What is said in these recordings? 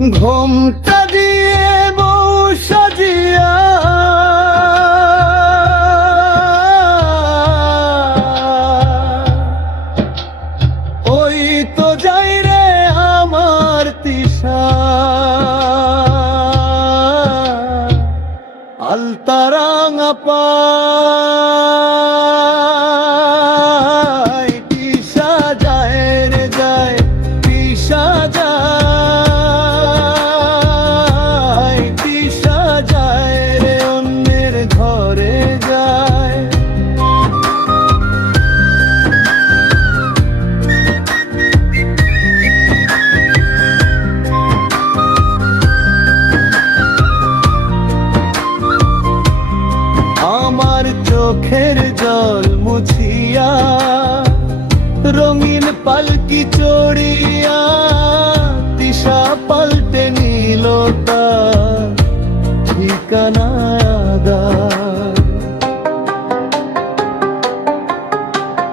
ঘোমটা দিয়ে বউ সাজিয়া ওই তো যাই রে আমার তিশা, আলতারাঙা পায় তিশা যায় রে যায়, তিশা যায়, তিশা যায় রে অন্যের ঘরে যায়। আমার চোখের জল মুছিয়া রঙিন পালকি চড়িয়া তিশা পাল্টে নিল তার ঠিকানা আগার।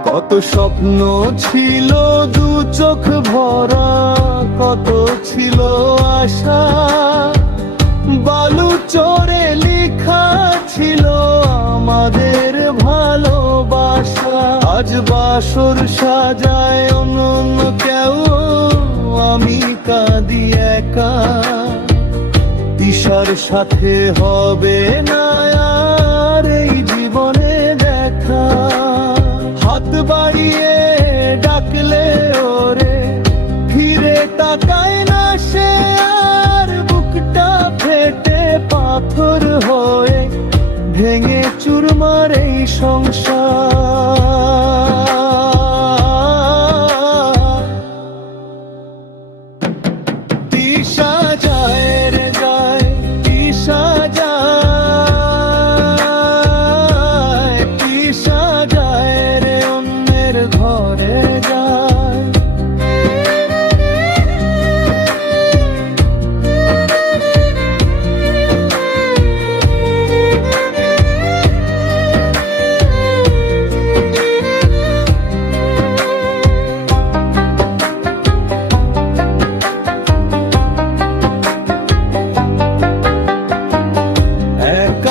কত স্বপ্ন ছিল দু চোখ ভরা, কত ছিল আশা বালু চরে লেখা ছিল আমাদের ভালোবাসা। আজ বাসর সাজায় অন্য কেউ, আমি কাঁদি একা। তিশার সাথে হবে না আর এই জীবনে দেখা। হাত বাড়িয়ে ডাকলে ওরে ফিরে তাকায় না সে আর, বুকটা ফেটে পাথর হয়ে ভেঙে চুরমার এই সংসার। তিশা যায় রে যায়, তিশা যায়, তিশা যায় রে অন্যের ঘরে যায়।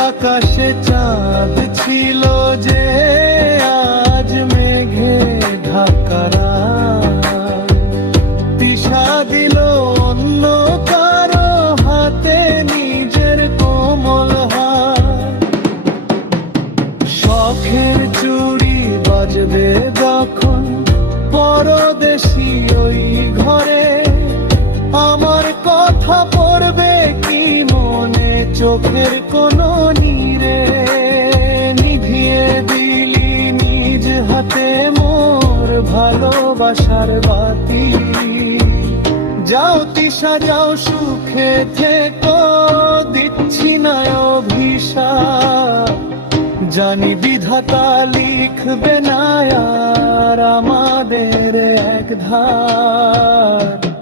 আকাশে চাঁদ ছিল যে আজ মেঘে ঢাকা রাত। তিশা দিল অন্য কারো হাতে নিজের কোমল হাত। শখের চুড়ি বাজবে যখন পরদেশি ওই ঘরে, আমার কথা পড়বে কি মনে চোখের কোনো নীরে। নিভিয়ে দিলি নিজ হাতে মোর ভালোবাসার বাতি। যাও তিশা যাও সুখে থেকো, দিচ্ছি না অভিশাপ। জানি বিধাতা লিখবে না আর আমাদের এক ধার।